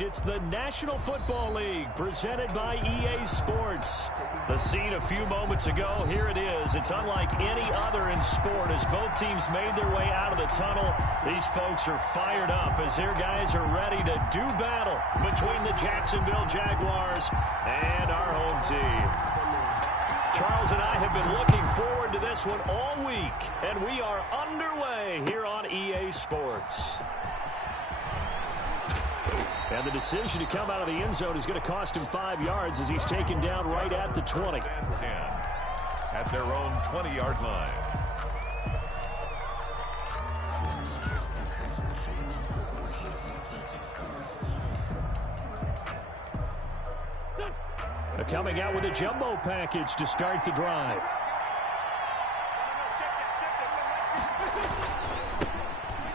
fact, it's the National Football League presented by EA Sports. The scene a few moments ago, here it is. It's unlike any other in sport as both teams made their way out of the tunnel. These folks are fired up as their guys are ready to do battle between the Jacksonville Jaguars and our home team. Charles and I have been looking forward to this one all week, and we are underway here on EA Sports. And the decision to come out of the end zone is going to cost him 5 yards as he's taken down right at the 20. 10 at their own 20-yard line. Coming out with a jumbo package to start the drive.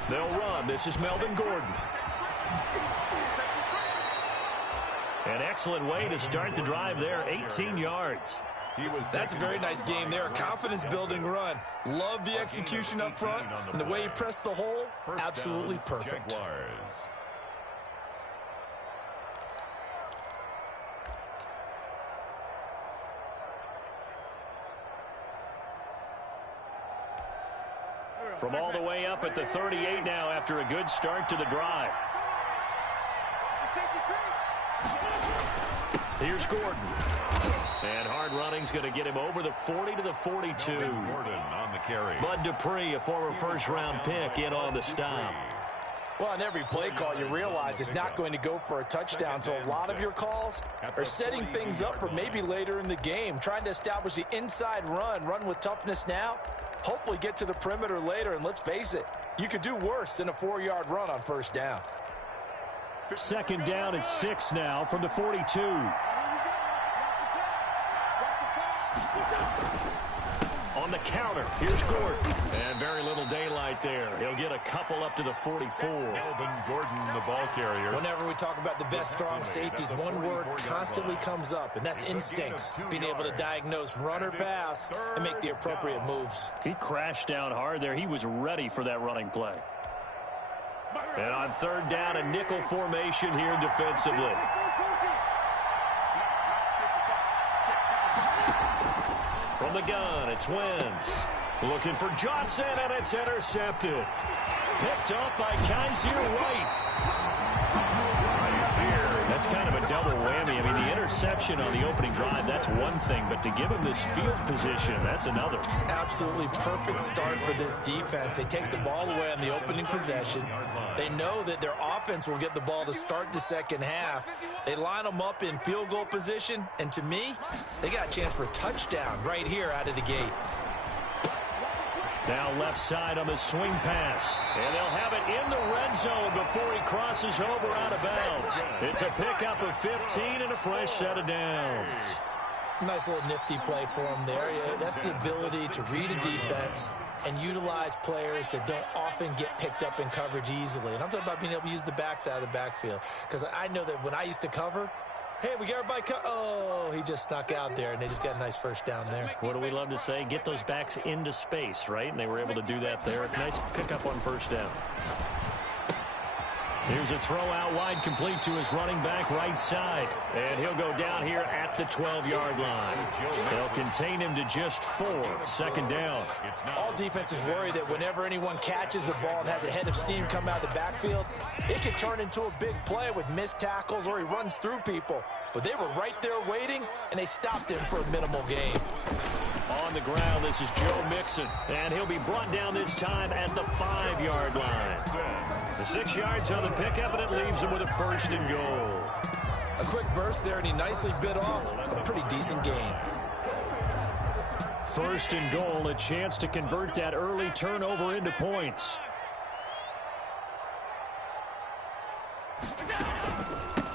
They'll run. This is Melvin Gordon. An excellent way to start the drive there, 18 yards. That's a very nice game there. Confidence-building run. Love the execution up front, and the way he pressed the hole, absolutely perfect. Jaguars. From all the way up at the 38 now after a good start to the drive. Here's Gordon. And hard running's going to get him over the 40 to the 42. Gordon on the carry. Bud Dupree, a former first-round pick, in on the stop. Well, on every play call, you realize it's not going to go for a touchdown, so a lot of your calls are setting things up for maybe later in the game, trying to establish the inside run with toughness now, hopefully get to the perimeter later, and let's face it, you could do worse than a 4-yard run on first down. Second down at 6 now from the 42. On the counter, here's Gordon. And very little daylight there. He'll get a couple up to the 44. Melvin Gordon, the ball carrier. Whenever we talk about the best strong safeties, one word constantly comes up, and that's instincts. Being able to diagnose run or pass and make the appropriate moves. He crashed down hard there. He was ready for that running play. And on third down, a nickel formation here defensively. From the gun, it's Wentz. Looking for Johnson, and it's intercepted. Picked up by Kaiser White. That's kind of a double whammy. I mean, the interception on the opening drive, that's one thing, but to give him this field position, that's another. Absolutely perfect start for this defense. They take the ball away on the opening possession. They know that their offense will get the ball to start the second half. They line them up in field goal position, and to me, they got a chance for a touchdown right here out of the gate. Now left side on the swing pass. And they'll have it in the red zone before he crosses over out of bounds. It's a pickup of 15 and a fresh set of downs. Nice little nifty play for him there. Yeah, that's the ability to read a defense and utilize players that don't often get picked up in coverage easily. And I'm talking about being able to use the backside of the backfield. Because I know that when I used to cover, hey, we got everybody oh, he just snuck out there, and they just got a nice first down there. What do we love to say? Get those backs into space, right? And they were able to do that there. Nice pickup on first down. Here's a throw out wide, complete to his running back right side. And he'll go down here at the 12-yard line. They'll contain him to just 4. Second down. All defenses worry that whenever anyone catches the ball and has a head of steam come out of the backfield, it can turn into a big play with missed tackles or he runs through people. But they were right there waiting, and they stopped him for a minimal gain. On the ground, this is Joe Mixon. And he'll be brought down this time at the 5-yard line. The 6 yards on the pickup, and it leaves him with a first and goal. A quick burst there, and he nicely bit off a pretty decent gain. First and goal, a chance to convert that early turnover into points.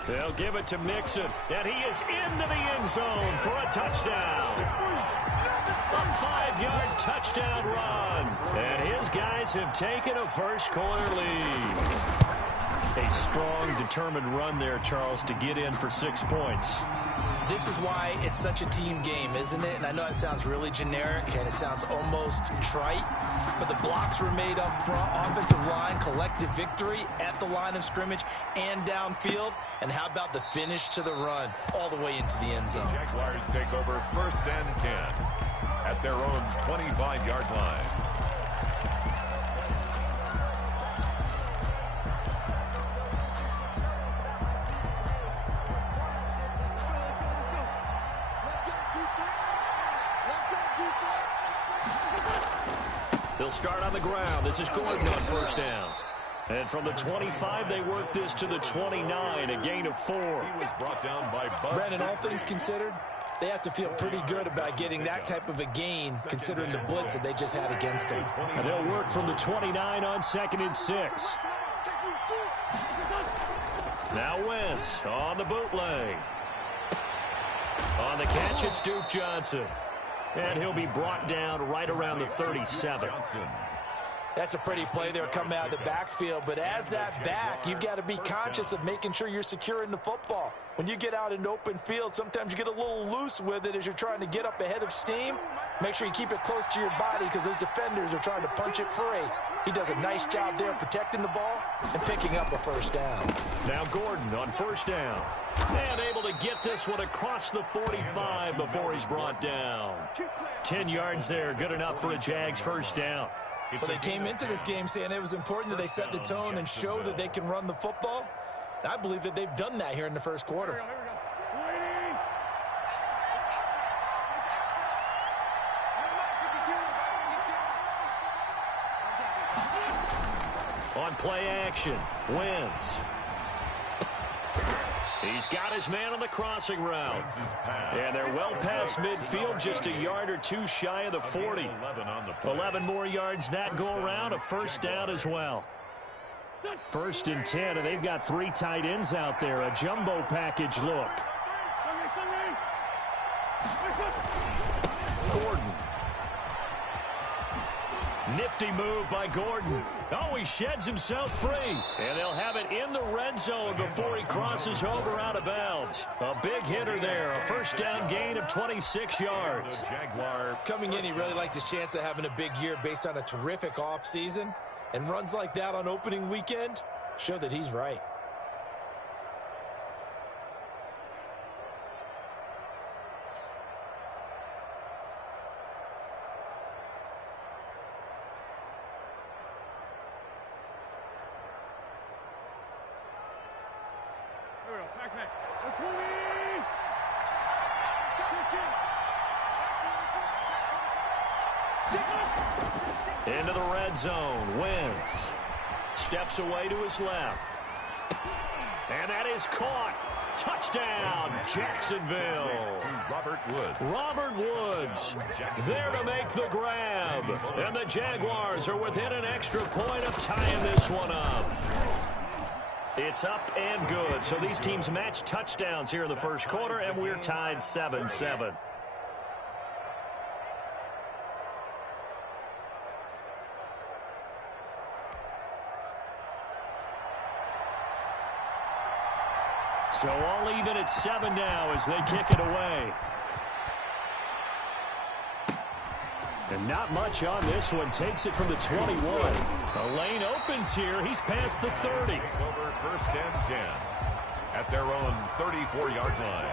They'll give it to Mixon, and he is into the end zone for a touchdown. A 5-yard touchdown run, and his guys have taken a first-quarter lead. A strong, determined run there, Charles, to get in for 6 points. This is why it's such a team game, isn't it? And I know it sounds really generic and it sounds almost trite, but the blocks were made up front, offensive line, collective victory at the line of scrimmage and downfield. And how about the finish to the run all the way into the end zone? The Jaguars take over 1st and 10 at their own 25-yard line. They'll start on the ground. This is Gordon on 1st down. And from the 25, they work this to the 29, a gain of 4. He was brought down by Bud. Brandon, all things considered, they have to feel pretty good about getting that type of a gain, considering the blitz that they just had against them. And they'll work from the 29 on 2nd and 6. Now Wentz on the bootleg. On the catch, it's Duke Johnson. And he'll be brought down right around the 37. That's a pretty play there coming out of the backfield. But as that back, you've got to be conscious of making sure you're securing the football. When you get out in open field, sometimes you get a little loose with it as you're trying to get up ahead of steam. Make sure you keep it close to your body because those defenders are trying to punch it free. He does a nice job there protecting the ball and picking up a 1st down. Now Gordon on 1st down. And able to get this one across the 45 before he's brought down. 10 yards there, good enough for a Jags 1st down. Well, they came into this game saying it was important that they set the tone and show that they can run the football. And I believe that they've done that here in the 1st quarter. On play action, Wentz. He's got his man on the crossing route. And they're well past midfield, just a yard or 2 shy of the 40. 11 more yards that go around, a 1st down as well. 1st and 10, and they've got 3 tight ends out there. A jumbo package look. Gordon. Nifty move by Gordon. Oh, he sheds himself free. And they'll have it in the red zone before he crosses over out of bounds. A big hitter there. A 1st down gain of 26 yards. Coming in, he really liked his chance of having a big year based on a terrific offseason. And runs like that on opening weekend show that he's right. Into the red zone. Wentz steps away to his left. And that is caught. Touchdown, Jacksonville. Robert Woods there to make the grab. And the Jaguars are within an extra point of tying this one up. It's up and good. So these teams match touchdowns here in the 1st quarter, and we're tied 7-7. So all even at 7 now as they kick it away. And not much on this one. Takes it from the 21. The lane opens here. He's past the 30. Over 1st and 10 at their own 34-yard line.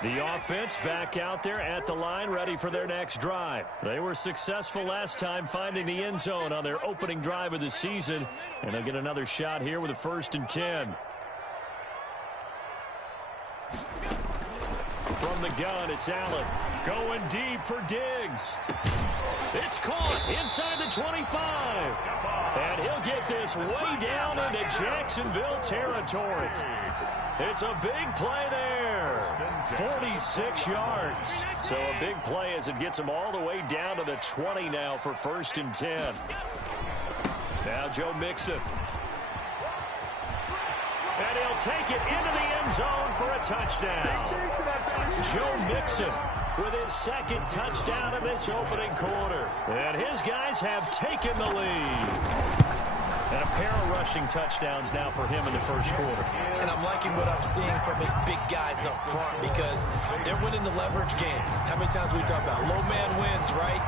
The offense back out there at the line, ready for their next drive. They were successful last time finding the end zone on their opening drive of the season. And they'll get another shot here with a 1st and 10. From the gun, it's Allen. Going deep for Diggs. It's caught inside the 25. And he'll get this way down into Jacksonville territory. It's a big play there. 46 yards. So a big play as it gets him all the way down to the 20 now for 1st and 10. Now Joe Mixon. And he'll take it into the end zone for a touchdown. Joe Mixon with his 2nd touchdown of this opening quarter. And his guys have taken the lead. And a pair of rushing touchdowns now for him in the first quarter. And I'm liking what I'm seeing from his big guys up front because they're winning the leverage game. How many times we talk about low man wins, right?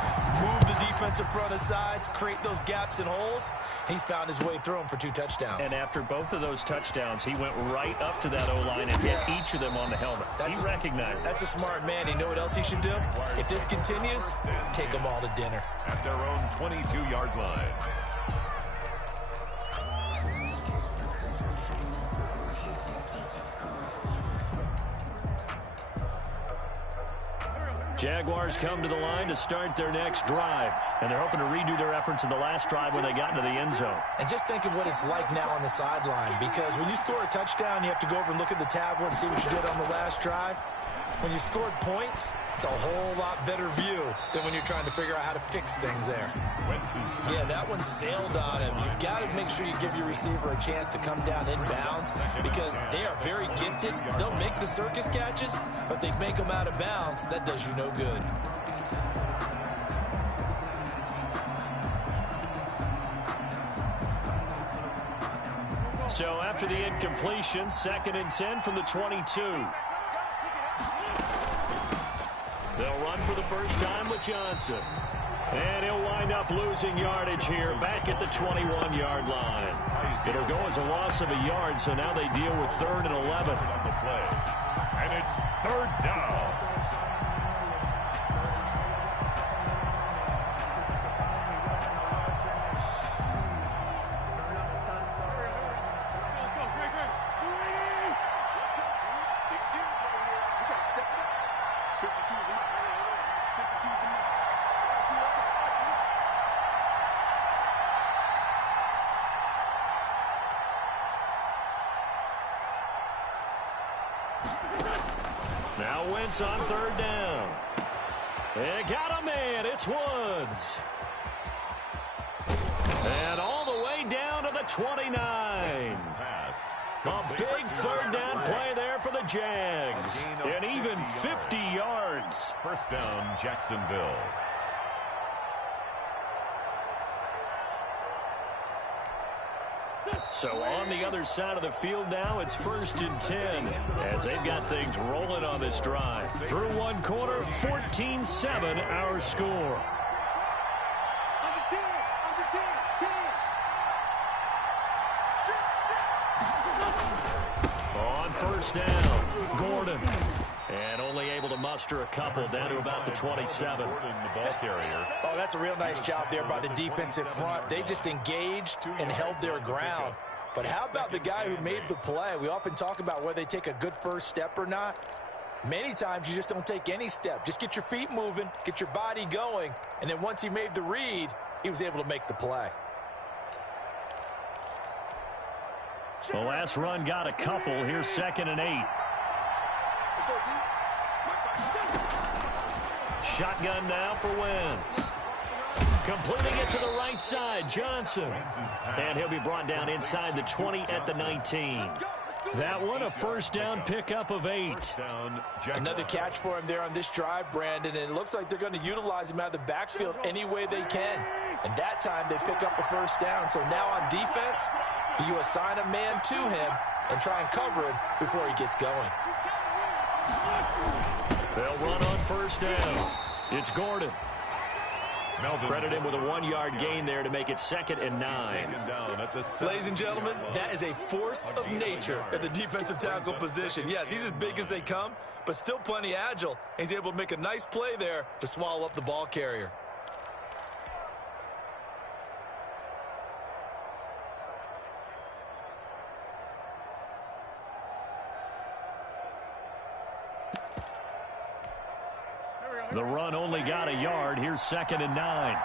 Move the defensive front aside, create those gaps and holes. He's found his way through them for 2 touchdowns. And after both of those touchdowns, he went right up to that O-line and hit each of them on the helmet. He recognized it. That's a smart man. You know what else he should do? If this continues, take them all to dinner. At their own 22-yard line. Jaguars come to the line to start their next drive. And they're hoping to redo their efforts in the last drive when they got into the end zone. And just think of what it's like now on the sideline. Because when you score a touchdown, you have to go over and look at the tablet and see what you did on the last drive. When you scored points, it's a whole lot better view than when you're trying to figure out how to fix things there. Yeah, that one sailed on him. You've got to make sure you give your receiver a chance to come down inbounds because they are very gifted. They'll make the circus catches, but they make them out of bounds. That does you no good. So after the incompletion, 2nd and 10 from the 22. They'll run for the first time with Johnson. And he'll wind up losing yardage here back at the 21-yard line. It'll go as a loss of a yard, so now they deal with 3rd and 11. And it's 3rd down. Now Wentz on 3rd down. They got a man. It's Woods. And all the way down to the 29. A big 3rd down play there for the Jags. And even 50 yards. First down, Jacksonville. So on the other side of the field now, it's 1st and 10 as they've got things rolling on this drive. Through one quarter, 14-7 our score. On 1st down, Gordon. And only able to muster a couple down to about the 27. Oh, that's a real nice job there by the defensive front. They just engaged and held their ground. But how about the guy who made the play? We often talk about whether they take a good first step or not. Many times you just don't take any step. Just get your feet moving, get your body going, and then once he made the read, he was able to make the play. The last run got a couple. Here's 2nd and 8. Shotgun now for Wentz. Completing it to the right side, Johnson. And he'll be brought down inside the 20 at the 19. That one, a 1st down pickup of 8. Another catch for him there on this drive, Brandon, and it looks like they're going to utilize him out of the backfield any way they can. And that time they pick up a 1st down. So now on defense, you assign a man to him and try and cover him before he gets going. They'll run on 1st down. It's Gordon. Credit him with a 1-yard gain there to make it 2nd and 9. Ladies and gentlemen, that is a force of nature at the defensive tackle position. Yes, he's as big as they come, but still plenty agile. He's able to make a nice play there to swallow up the ball carrier. The run only got a yard. Here's 2nd and 9.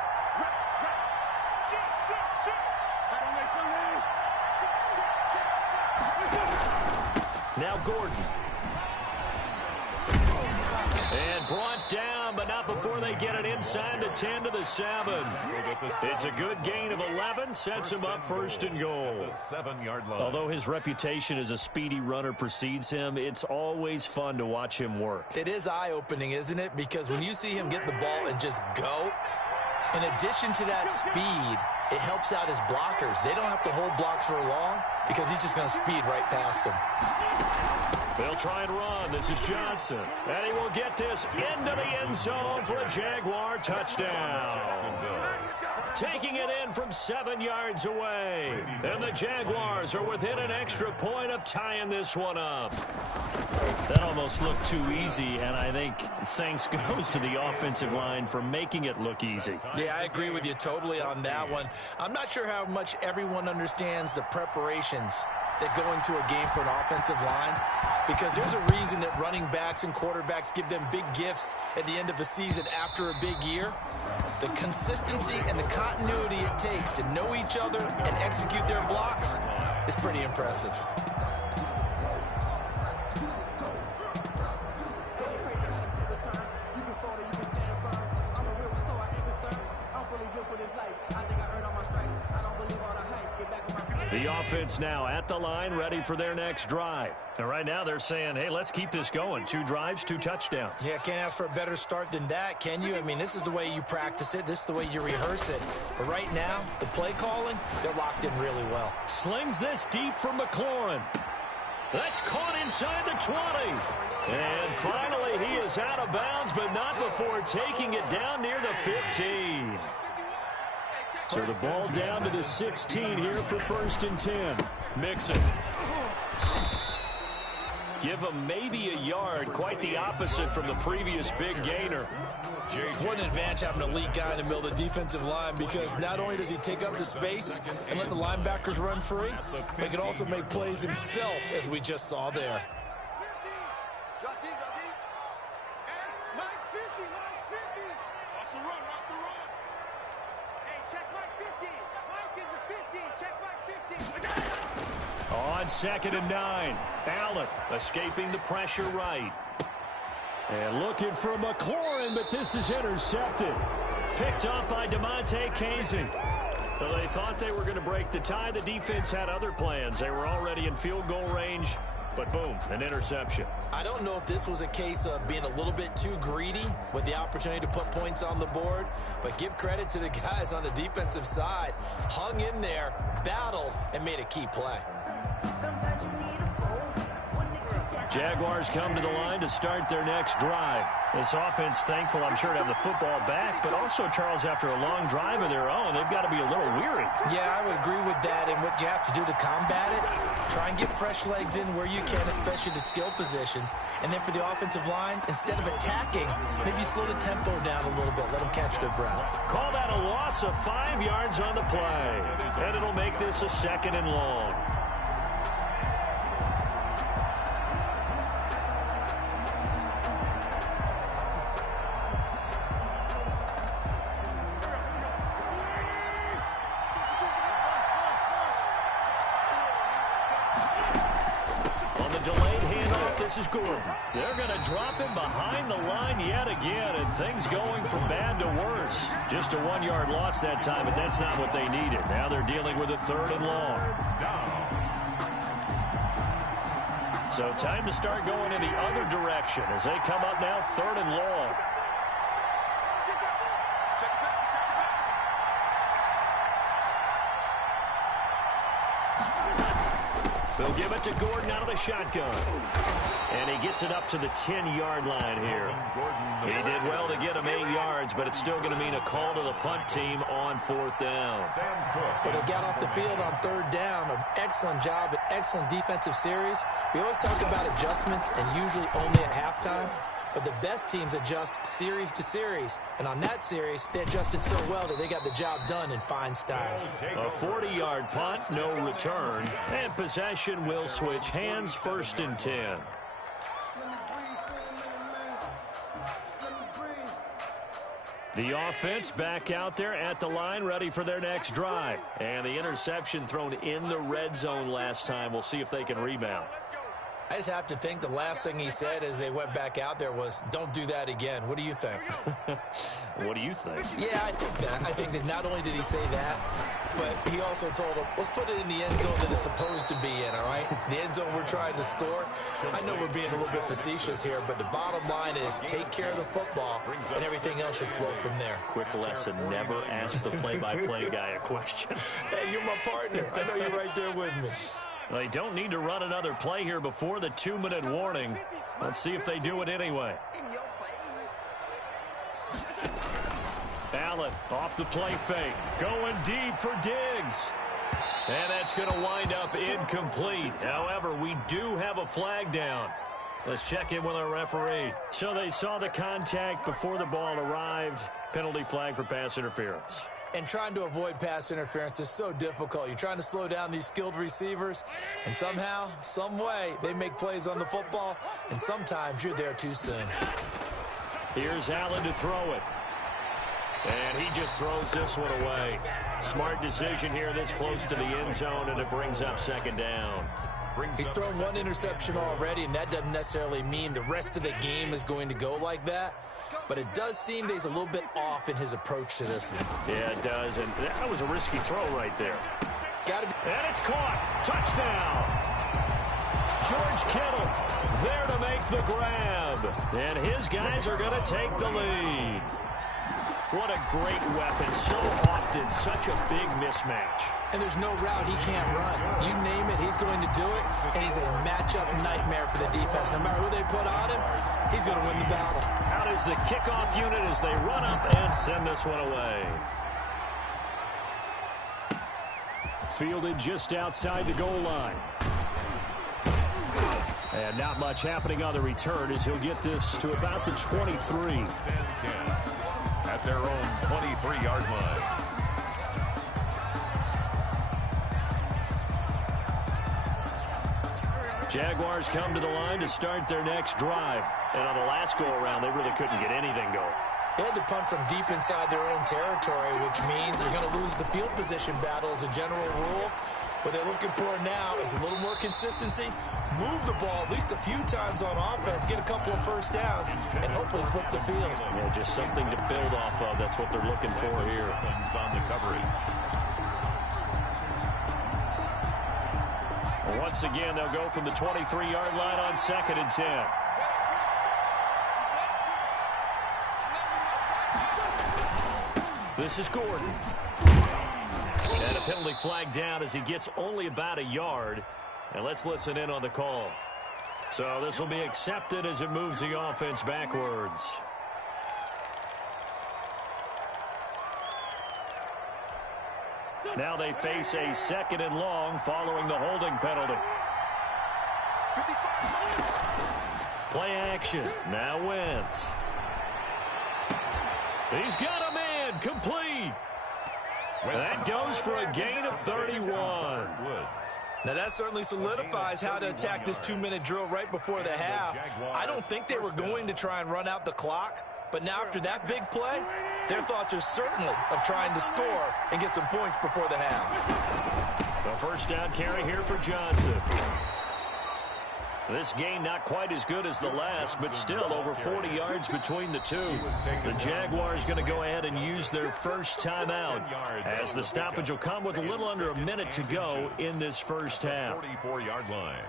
Now Gordon. And brought down, but not before they get it inside the 10 to the 7. It's a good gain of 11, sets him up 1st and goal. Although his reputation as a speedy runner precedes him, it's always fun to watch him work. It is eye-opening, isn't it? Because when you see him get the ball and just go, in addition to that speed, it helps out his blockers. They don't have to hold blocks for long because he's just going to speed right past them. They'll try and run. This is Johnson. And he will get this into the end zone for a Jaguar touchdown. Taking it in from 7 yards away. And the Jaguars are within an extra point of tying this one up. That almost looked too easy, and I think thanks goes to the offensive line for making it look easy. Yeah, I agree with you totally on that one. I'm not sure how much everyone understands the preparations that go into a game for an offensive line, because there's a reason that running backs and quarterbacks give them big gifts at the end of the season after a big year. The consistency and the continuity it takes to know each other and execute their blocks is pretty impressive. The offense now at the line, ready for their next drive. And right now they're saying, hey, let's keep this going. 2 drives, 2 touchdowns. Yeah, can't ask for a better start than that, can you? I mean, this is the way you practice it. This is the way you rehearse it. But right now, the play calling, they're locked in really well. Slings this deep for McLaurin. That's caught inside the 20. And finally, he is out of bounds, but not before taking it down near the 15. So the ball down to the 16 here for 1st and 10. Mixon. Give him maybe a yard. Quite the opposite from the previous big gainer. What an advantage having an elite guy in the middle of the defensive line, because not only does he take up the space and let the linebackers run free, but he can also make plays himself, as we just saw there. On 2nd and 9, Allen escaping the pressure right. And looking for McLaurin, but this is intercepted. Picked up by DeMonte Casey. So they thought they were going to break the tie. The defense had other plans. They were already in field goal range, but boom, an interception. I don't know if this was a case of being a little bit too greedy with the opportunity to put points on the board, but give credit to the guys on the defensive side. Hung in there, battled, and made a key play. Jaguars come to the line to start their next drive. This offense thankful, I'm sure, to have the football back, but also, Charles, after a long drive of their own, they've got to be a little weary. Yeah, I would agree with that, and what you have to do to combat it, try and get fresh legs in where you can, especially the skill positions, and then for the offensive line, instead of attacking, maybe slow the tempo down a little bit, let them catch their breath. Call that a loss of 5 yards on the play, and it'll make this a 2nd and long. This is Gordon. They're going to drop him behind the line yet again, and things going from bad to worse. Just a 1-yard loss that time, but that's not what they needed. Now they're dealing with a 3rd and long. So time to start going in the other direction as they come up now 3rd and long. They'll give it to Gordon out of the shotgun. And he gets it up to the 10-yard line here. He did well to get him 8 yards, but it's still going to mean a call to the punt team on 4th down. Well, they got off the field on 3rd down. An excellent job, an excellent defensive series. We always talk about adjustments, and usually only at halftime. But the best teams adjust series to series. And on that series, they adjusted so well that they got the job done in fine style. A 40-yard punt, no return. And possession will switch hands, 1st and 10. The offense back out there at the line, ready for their next drive. And the interception thrown in the red zone last time. We'll see if they can rebound. I just have to think the last thing he said as they went back out there was, don't do that again. What do you think? What do you think? Yeah, I think that. I think that not only did he say that, but he also told him, let's put it in the end zone that it's supposed to be in, all right? The end zone we're trying to score. I know we're being a little bit facetious here, but the bottom line is take care of the football, and everything else should flow from there. Quick lesson, never ask the play-by-play guy a question. Hey, you're my partner. I know you're right there with me. They don't need to run another play here before the 2-minute warning. Let's see if they do it anyway. Allen off the play fake. Going deep for Diggs. And that's going to wind up incomplete. However, we do have a flag down. Let's check in with our referee. So they saw the contact before the ball arrived. Penalty flag for pass interference. And trying to avoid pass interference is so difficult. You're trying to slow down these skilled receivers, and somehow, some way, they make plays on the football, and sometimes you're there too soon. Here's Allen to throw it. And he just throws this one away. Smart decision here this close to the end zone, and it brings up second down. He's thrown one interception already, and that doesn't necessarily mean the rest of the game is going to go like that. But it does seem that he's a little bit off in his approach to this one. Yeah, it does. And that was a risky throw right there. Gotta be. And it's caught. Touchdown. George Kittle there to make the grab. And his guys are going to take the lead. What a great weapon. So often, such a big mismatch. And there's no route he can't run. You name it, he's going to do it. And he's a matchup nightmare for the defense. No matter who they put on him, he's going to win the battle. Out is the kickoff unit as they run up and send this one away. Fielded just outside the goal line. And not much happening on the return as he'll get this to about the 23. At their own 23-yard line. Jaguars come to the line to start their next drive. And on the last go-around, they really couldn't get anything going. They had to punt from deep inside their own territory, which means they're going to lose the field position battle as a general rule. What they're looking for now is a little more consistency, move the ball at least a few times on offense, get a couple of first downs, and hopefully flip the field. Yeah, just something to build off of. That's what they're looking for here. On the coverage. Once again, they'll go from the 23-yard line on 2nd and 10. This is Gordon. And a penalty flag down as he gets only about a yard. And let's listen in on the call. So this will be accepted as it moves the offense backwards. Now they face a 2nd and long following the holding penalty. Play action. Now Wentz. He's got a man. Complete. That goes for a gain of 31. Now that certainly solidifies how to attack this 2-minute drill right before the half. I don't think they were going to try and run out the clock, but now after that big play, their thoughts are certainly of trying to score and get some points before the half. The first down carry here for Johnson. This game not quite as good as the last, but still over 40 yards between the two. The Jaguars going to go ahead and use their first timeout as the stoppage will come with a little under a minute to go in this first half. 44-yard line.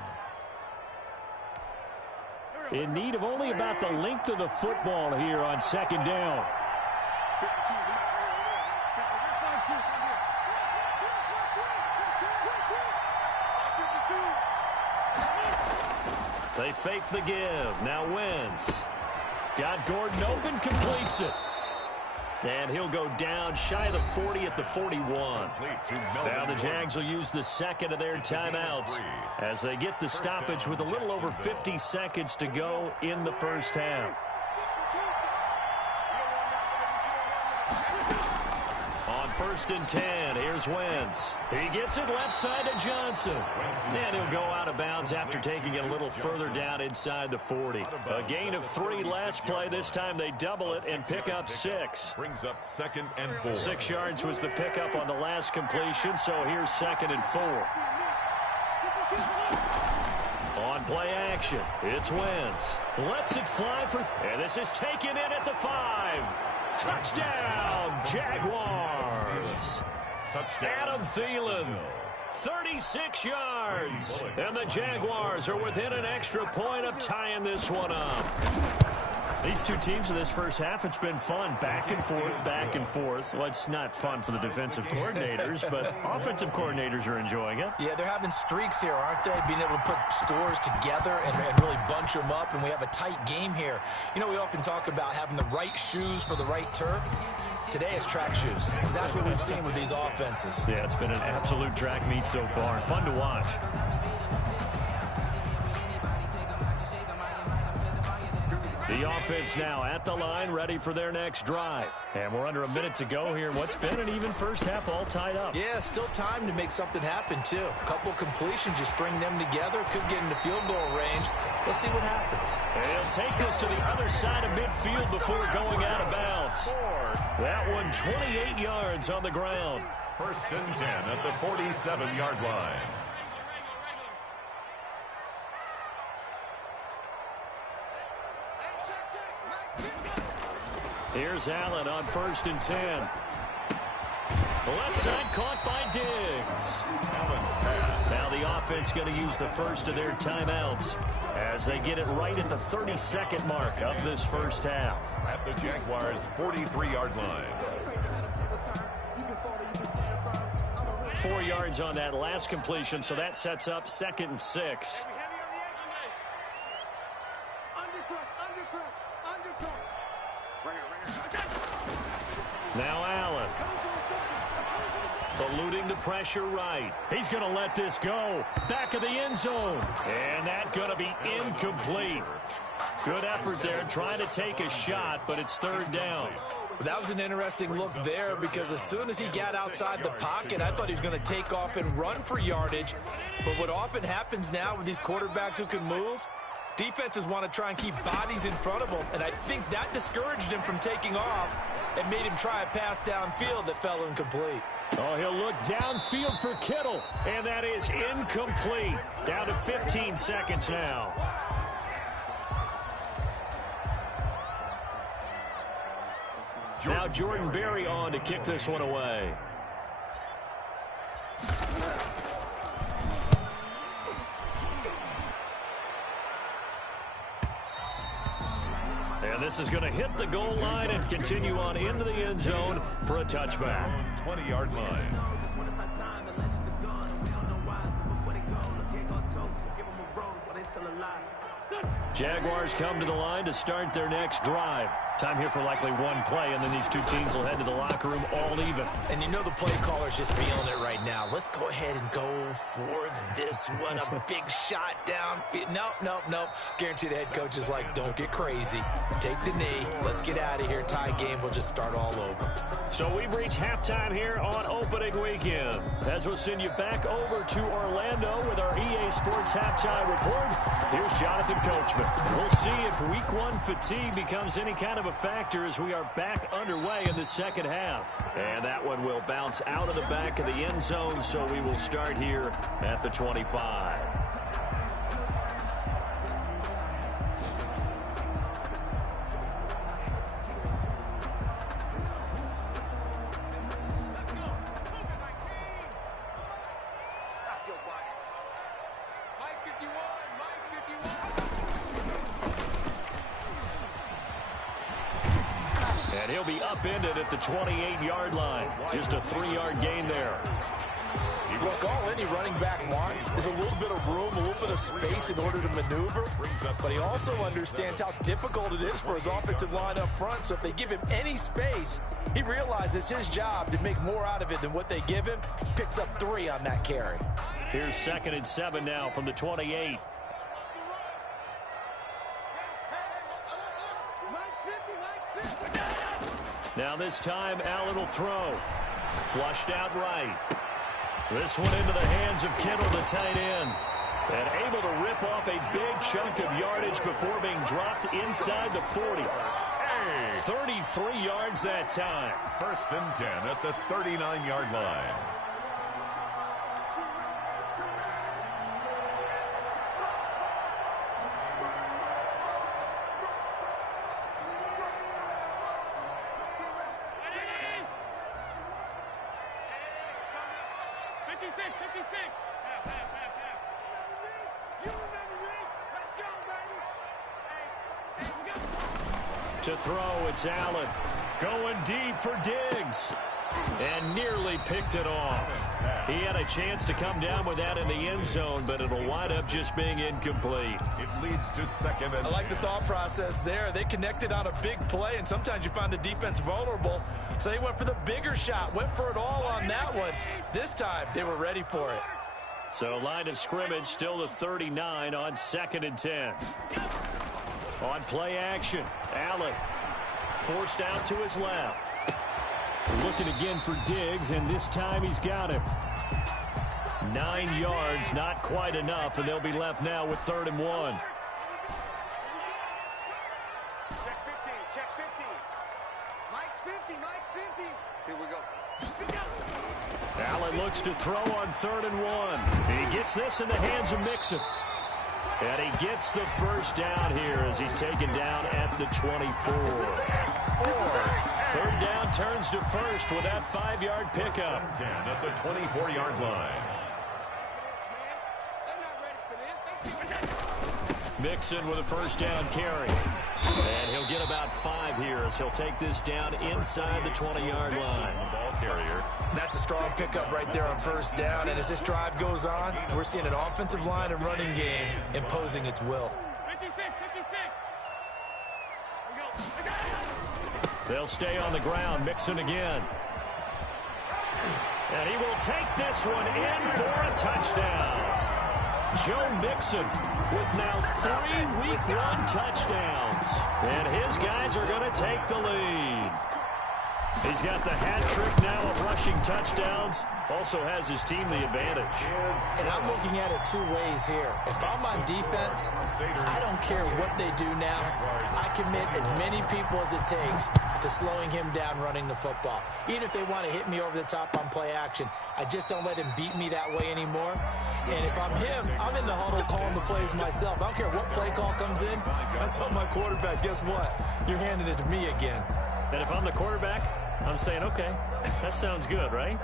In need of only about the length of the football here on 2nd down. They fake the give. Now Wentz. Got Gordon open, completes it. And he'll go down shy of the 40 at the 41. Now the Jags will use the second of their timeouts as they get the stoppage with a little over 50 seconds to go in the first half. On 1st and 10, here's Wentz. He gets it left side to Johnson. And he'll go out of bounds after taking it a little further down inside the 40. A gain of 3 last play. This time they double it and pick up 6. Brings up 2nd and 4. 6 yards was the pickup on the last completion, so here's 2nd and 4. On play action, it's Wentz. Lets it fly for, and this is taken in at the 5. Touchdown, Jaguars. Touchdown. Adam Thielen, 36 yards. And the Jaguars are within an extra point of tying this one up. These two teams in this first half, it's been fun. Back and forth, back and forth. Well, it's not fun for the defensive coordinators, but offensive coordinators are enjoying it. Yeah, they're having streaks here, aren't they? Being able to put scores together and really bunch them up, and we have a tight game here. You know, we often talk about having the right shoes for the right turf. Today it's track shoes. That's what we've seen with these offenses. Yeah, it's been an absolute track meet so far. Fun to watch. The offense now at the line, ready for their next drive. And we're under a minute to go here. What's been an even first half all tied up. Yeah, still time to make something happen, too. A couple completions, you string them together, could get into field goal range. Let's see what happens. And he'll take this to the other side of midfield before going out of bounds. That one 28 yards on the ground. 1st and 10 at the 47-yard line. Here's Allen on 1st and 10. Left side caught by Diggs. Now the offense going to use the first of their timeouts as they get it right at the 32nd mark of this first half. At the Jaguars' 43-yard line. 4 yards on that last completion, so that sets up 2nd and 6. Now Allen. Eluding the pressure right. He's going to let this go. Back of the end zone. And that's going to be incomplete. Good effort there trying to take a shot, but it's 3rd down. That was an interesting look there because as soon as he got outside the pocket, I thought he was going to take off and run for yardage. But what often happens now with these quarterbacks who can move, defenses want to try and keep bodies in front of them, and I think that discouraged him from taking off and made him try a pass downfield that fell incomplete. Oh, he'll look downfield for Kittle, and that is incomplete. Down to 15 seconds now. Now Jordan Berry on to kick this one away. And this is going to hit the goal line and continue on into the end zone for a touchback. 20-yard line. Jaguars come to the line to start their next drive. Time here for likely one play, and then these two teams will head to the locker room all even. And you know the play caller's just feeling it right now. Let's go ahead and go for this one. A big shot downfield. Nope. Guarantee the head coach is like, don't get crazy. Take the knee. Let's get out of here. Tie game. We'll just start all over. So we've reached halftime here on opening weekend. As we'll send you back over to Orlando with our EA Sports Halftime Report, here's Jonathan Coachman. We'll see if week one fatigue becomes any kind of a factor as we are back underway in the second half. And that one will bounce out of the back of the end zone, so we will start here at the 25. And he'll be upended at the 28-yard line. Just a 3-yard gain there. Look, all any running back wants is a little bit of room, a little bit of space in order to maneuver. But he also understands how difficult it is for his offensive line up front. So if they give him any space, he realizes his job to make more out of it than what they give him. Picks up 3 on that carry. Here's 2nd and 7 now from the 28. Now this time, Allen will throw. Flushed out right. This one into the hands of Kittle, the tight end. And able to rip off a big chunk of yardage before being dropped inside the 40. 33 yards that time. 1st and 10 at the 39-yard line. To throw, it's Allen. Going deep for Diggs. And nearly picked it off. He had a chance to come down with that in the end zone, but it'll wind up just being incomplete. It leads to second and I like the thought process there. They connected on a big play, and sometimes you find the defense vulnerable. So they went for the bigger shot, went for it all on that one. This time, they were ready for it. So line of scrimmage still the 39 on 2nd and 10. On play action, Allen forced out to his left. Looking again for Diggs, and this time he's got him. 9 yards, not quite enough, and they'll be left now with 3rd and 1. Check 50, check 50. Mike's 50, Mike's 50. Here we go. Allen looks to throw on 3rd and 1. He gets this in the hands of Mixon. And he gets the first down here as he's taken down at the 24. 3rd down turns to first with that 5-yard pickup. 10 at the 24-yard line. Mixon with a first down carry. And he'll get about 5 here as he'll take this down inside the 20-yard line. Ball carrier. That's a strong pickup right there on 1st down. And as this drive goes on, we're seeing an offensive line and running game imposing its will. They'll stay on the ground. Mixon again. And he will take this one in for a touchdown. Joe Mixon with now 3 Week 1 touchdowns. And his guys are going to take the lead. He's got the hat trick now of rushing touchdowns. Also has his team the advantage. And I'm looking at it 2 ways here. If I'm on defense, I don't care what they do now. I commit as many people as it takes to slowing him down running the football. Even if they want to hit me over the top on play action, I just don't let him beat me that way anymore. And if I'm him, I'm in the huddle calling the plays myself. I don't care what play call comes in. I tell my quarterback, guess what? You're handing it to me again. And if I'm the quarterback, I'm saying, okay, that sounds good, right?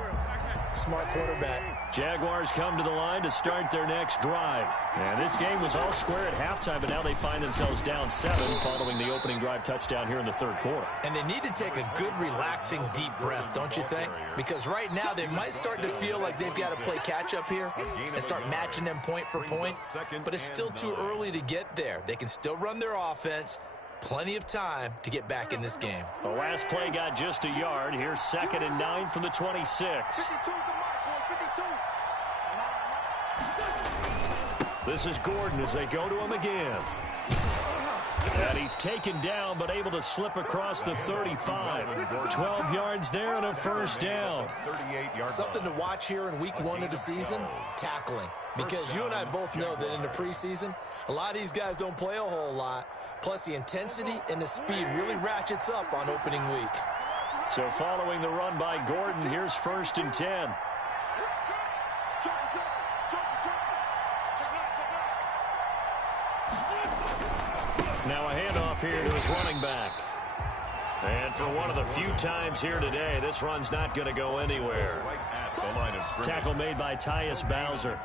Smart quarterback. Jaguars come to the line to start their next drive. And this game was all square at halftime, but now they find themselves down 7 following the opening drive touchdown here in the 3rd quarter. And they need to take a good, relaxing, deep breath, don't you think? Because right now they might start to feel like they've got to play catch-up here and start matching them point for point. But it's still too early to get there. They can still run their offense. Plenty of time to get back in this game. The last play got just a yard. Here's 2nd and 9 from the 26. This is Gordon as they go to him again. And he's taken down but able to slip across the 35. 12 yards there and a first down. Something to watch here in week 1 of the season, tackling. Because you and I both know that in the preseason, a lot of these guys don't play a whole lot. Plus, the intensity and the speed really ratchets up on opening week. So following the run by Gordon, here's 1st and 10. Now a handoff here to his running back. And for one of the few times here today, this run's not going to go anywhere. Tackle made by Tyus Bowser.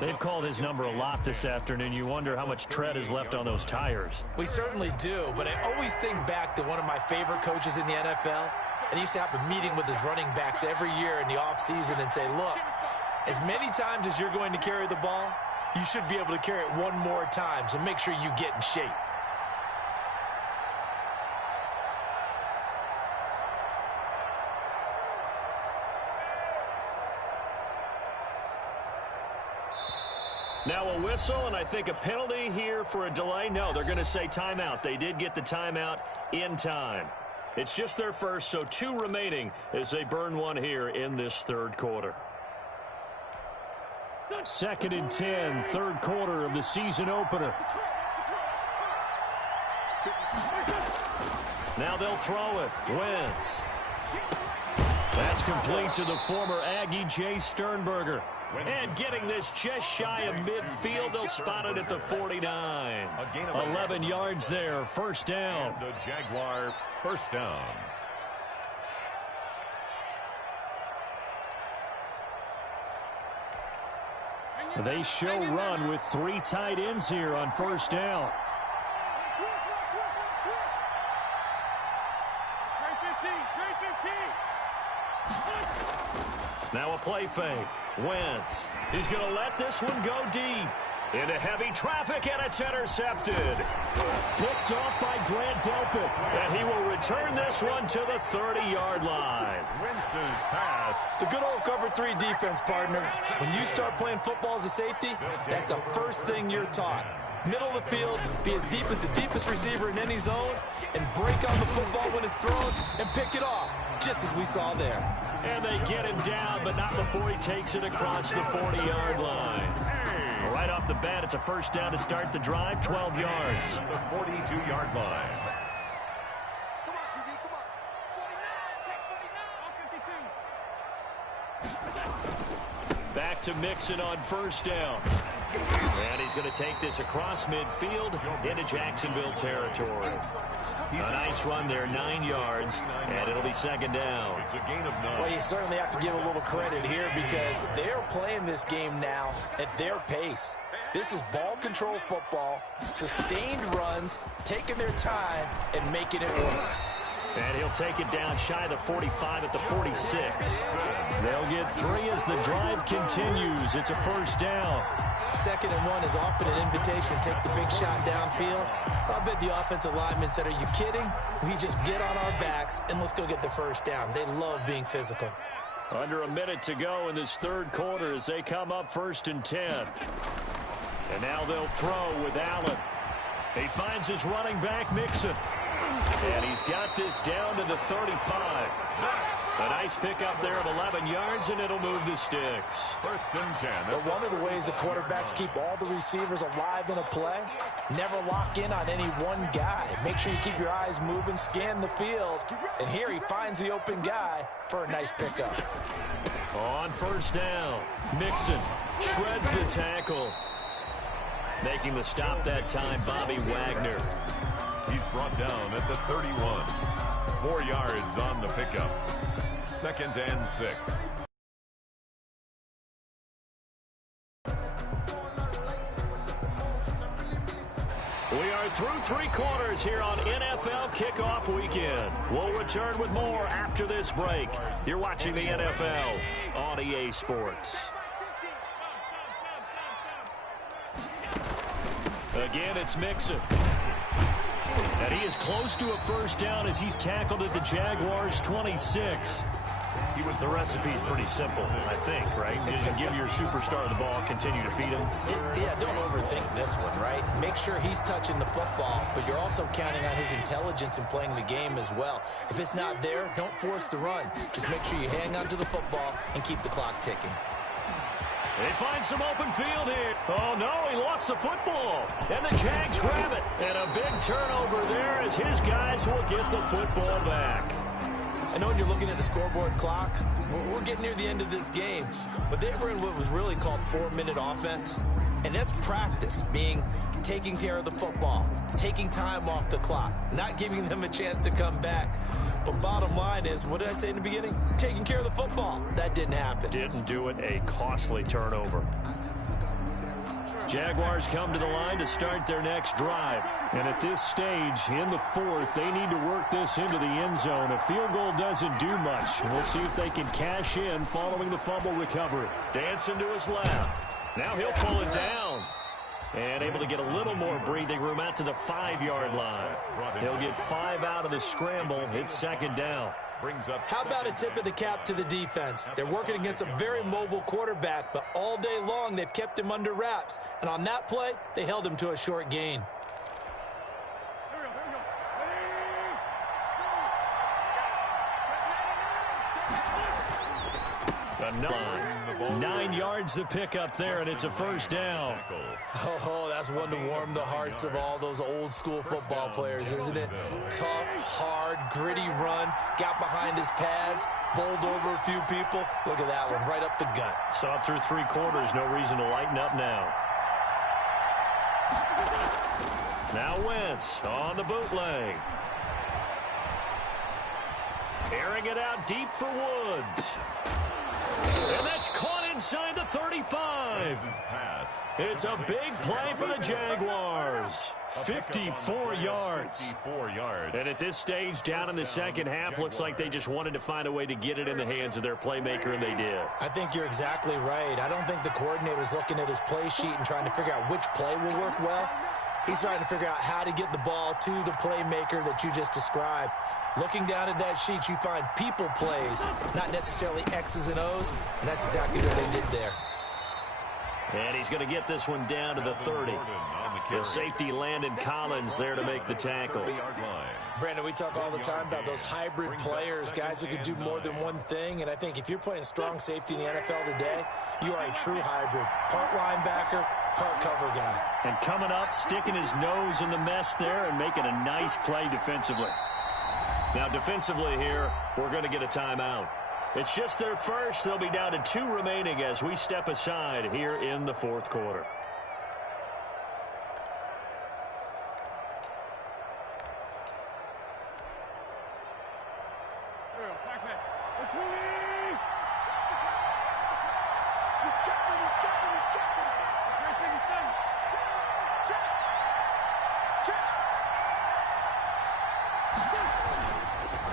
They've called his number a lot this afternoon. You wonder how much tread is left on those tires. We certainly do, but I always think back to one of my favorite coaches in the NFL. And he used to have a meeting with his running backs every year in the offseason and say, look, as many times as you're going to carry the ball, you should be able to carry it one more time, so make sure you get in shape. Now a whistle, and I think a penalty here for a delay. No, they're going to say timeout. They did get the timeout in time. It's just their first, so 2 remaining as they burn one here in this 3rd quarter. 2nd and 10, 3rd quarter of the season opener. Now they'll throw it. Wentz. That's complete to the former Aggie Jay Sternberger. And getting this just shy of midfield, they'll spot it at the 49. 11 yards there, 1st down. The Jaguar 1st down. They show run with 3 tight ends here on first down. Now a play fake. Wentz. He's going to let this one go deep. Into heavy traffic, and it's intercepted. Picked off by Grant Delpit. And he will return this one to the 30-yard line. Wentz's pass. The good old cover 3 defense, partner. When you start playing football as a safety, that's the first thing you're taught. Middle of the field, be as deep as the deepest receiver in any zone, and break on the football when it's thrown and pick it off, just as we saw there. And they get him down, but not before he takes it across the 40-yard line. Right off the bat, it's a first down to start the drive, 12 yards. The 42-yard line. Come on, QB, come on. 49, Back to Mixon on first down. And he's going to take this across midfield into Jacksonville territory. A nice run there, 9 yards, and it'll be second down. It's a gain of 9. Well, you certainly have to give a little credit here because they're playing this game now at their pace. This is ball control football, sustained runs, taking their time, and making it work. And he'll take it down shy of the 45 at the 46. They'll get 3 as the drive continues. It's a first down. 2nd and 1 is often an invitation. Take the big shot downfield. I bet the offensive linemen said, are you kidding? We just get on our backs and let's go get the first down. They love being physical. Under a minute to go in this third quarter as they come up 1st and 10. And now they'll throw with Allen. He finds his running back, Mixon. And he's got this down to the 35. A nice pickup there of 11 yards, and it'll move the sticks. 1st and 10. But one of the ways the quarterbacks keep all the receivers alive in a play, never lock in on any one guy. Make sure you keep your eyes moving, scan the field. And here he finds the open guy for a nice pickup. On first down, Mixon shreds the tackle. Making the stop that time, Bobby Wagner. He's brought down at the 31. 4 yards on the pickup. 2nd and 6. We are through 3 quarters here on NFL Kickoff Weekend. We'll return with more after this break. You're watching the NFL on EA Sports. Again, it's Mixon. And he is close to a first down as he's tackled at the Jaguars' 26. The recipe's pretty simple, I think, right? You give your superstar the ball, continue to feed him. Yeah, don't overthink this one, right? Make sure he's touching the football, but you're also counting on his intelligence in playing the game as well. If it's not there, don't force the run. Just make sure you hang on to the football and keep the clock ticking. They find some open field here. Oh, no, he lost the football. And the Jags grab it. And a big turnover there as his guys will get the football back. I know when you're looking at the scoreboard clock, we're getting near the end of this game. But they were in what was really called 4-minute offense. And that's practice, taking care of the football, taking time off the clock, not giving them a chance to come back. But bottom line is, what did I say in the beginning? Taking care of the football. That didn't happen. Didn't do it. A costly turnover. Jaguars come to the line to start their next drive. And at this stage, in the 4th, they need to work this into the end zone. A field goal doesn't do much. And we'll see if they can cash in following the fumble recovery. Dancing to his left. Now he'll pull it down. And able to get a little more breathing room out to the 5-yard line. He'll get 5 out of the scramble. It's 2nd down. How about a tip of the cap to the defense? They're working against a very mobile quarterback, but all day long they've kept him under wraps. And on that play, they held him to a short gain. A 9 yards to pick up there, and it's a first down. Oh, that's one to warm the hearts of all those old school football players, isn't it? Tough, hard, gritty run, got behind his pads, bowled over a few people. Look at that one, right up the gut. Saw it through 3 quarters, no reason to lighten up now. Now Wentz on the bootleg. Airing it out deep for Woods. And that's caught inside the 35. It's a big play for the Jaguars. 54 yards. And at this stage, down in the second half, looks like they just wanted to find a way to get it in the hands of their playmaker, and they did. I think you're exactly right. I don't think the coordinator's looking at his play sheet and trying to figure out which play will work well. He's trying to figure out how to get the ball to the playmaker that you just described. Looking down at that sheet, you find people plays, not necessarily X's and O's, and that's exactly what they did there. And he's going to get this one down to the 30. The safety Landon Collins there to make the tackle. Brandon, we talk all the time about those hybrid players, guys who can do more than one thing, and I think if you're playing strong safety in the NFL today, you are a true hybrid. Part linebacker, part cover guy. And coming up, sticking his nose in the mess there and making a nice play defensively. Now, defensively here, we're going to get a timeout. It's just their first. They'll be down to 2 remaining as we step aside here in the fourth quarter.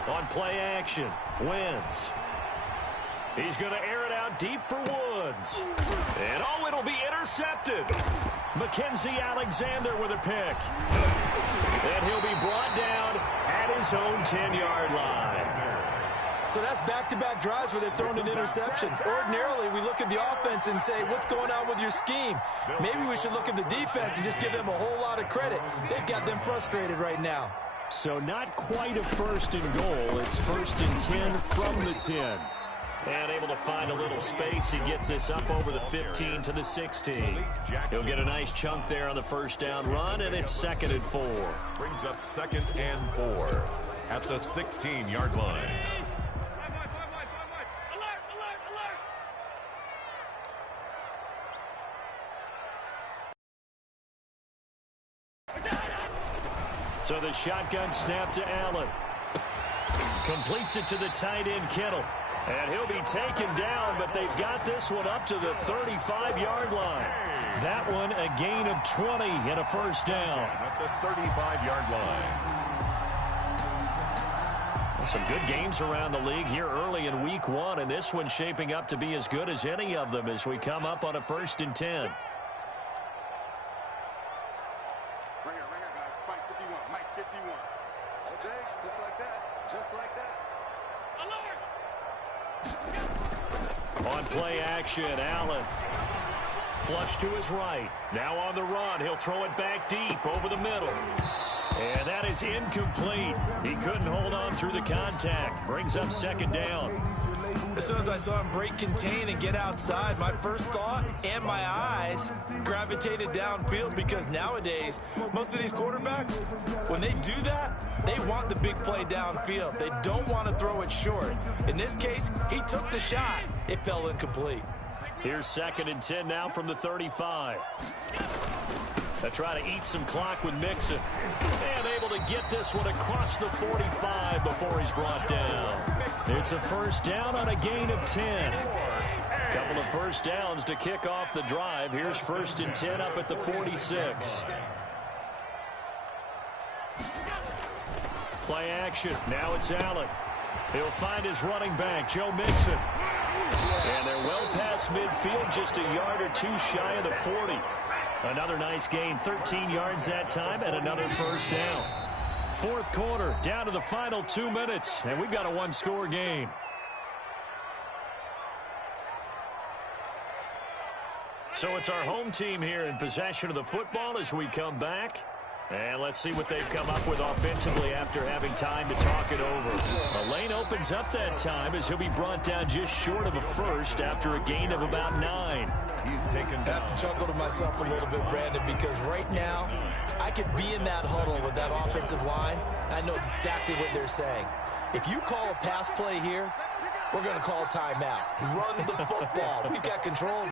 On play action, Wentz. He's going to air it out deep for Woods. And, oh, it'll be intercepted. Mackenzie Alexander with a pick. And he'll be brought down at his own 10-yard line. So that's back-to-back drives where they've thrown an interception. Ordinarily, we look at the offense and say, what's going on with your scheme? Maybe we should look at the defense and just give them a whole lot of credit. They've got them frustrated right now. So not quite a first and goal. It's first and 10 from the 10. And able to find a little space. He gets this up over the 15 to the 16. He'll get a nice chunk there on the first down run, and it's 2nd and 4. Brings up 2nd and 4 at the 16-yard line. So the shotgun snap to Allen. Completes it to the tight end, Kittle. And he'll be taken down, but they've got this one up to the 35-yard line. That one a gain of 20 and a first down. At the 35-yard line. Some good games around the league here early in week 1, and this one's shaping up to be as good as any of them as we come up on a 1st and 10. On play action, Allen. Flush to his right. Now on the run. He'll throw it back deep over the middle. And that is incomplete. He couldn't hold on through the contact. Brings up 2nd down. As soon as I saw him break contain and get outside, my first thought and my eyes gravitated downfield, because nowadays, most of these quarterbacks, when they do that, they want the big play downfield. They don't want to throw it short. In this case, he took the shot. It fell incomplete. Here's 2nd and 10 now from the 35. They try to eat some clock with Mixon. And able to get this one across the 45 before he's brought down. It's a first down on a gain of 10. Couple of first downs to kick off the drive. Here's 1st and 10 up at the 46. Play action. Now it's Allen. He'll find his running back, Joe Mixon. And they're well past midfield, just a yard or 2 shy of the 40. Another nice gain, 13 yards that time, and another first down. Fourth quarter, down to the final 2 minutes, and we've got a 1-score game. So it's our home team here in possession of the football as we come back. And let's see what they've come up with offensively after having time to talk it over. A lane opens up that time as he'll be brought down just short of a first after a gain of about 9. He's taken down. I have to chuckle to myself a little bit, Brandon, because right now I could be in that huddle with that offensive line. I know exactly what they're saying. If you call a pass play here, we're going to call timeout. Run the football. We've got control of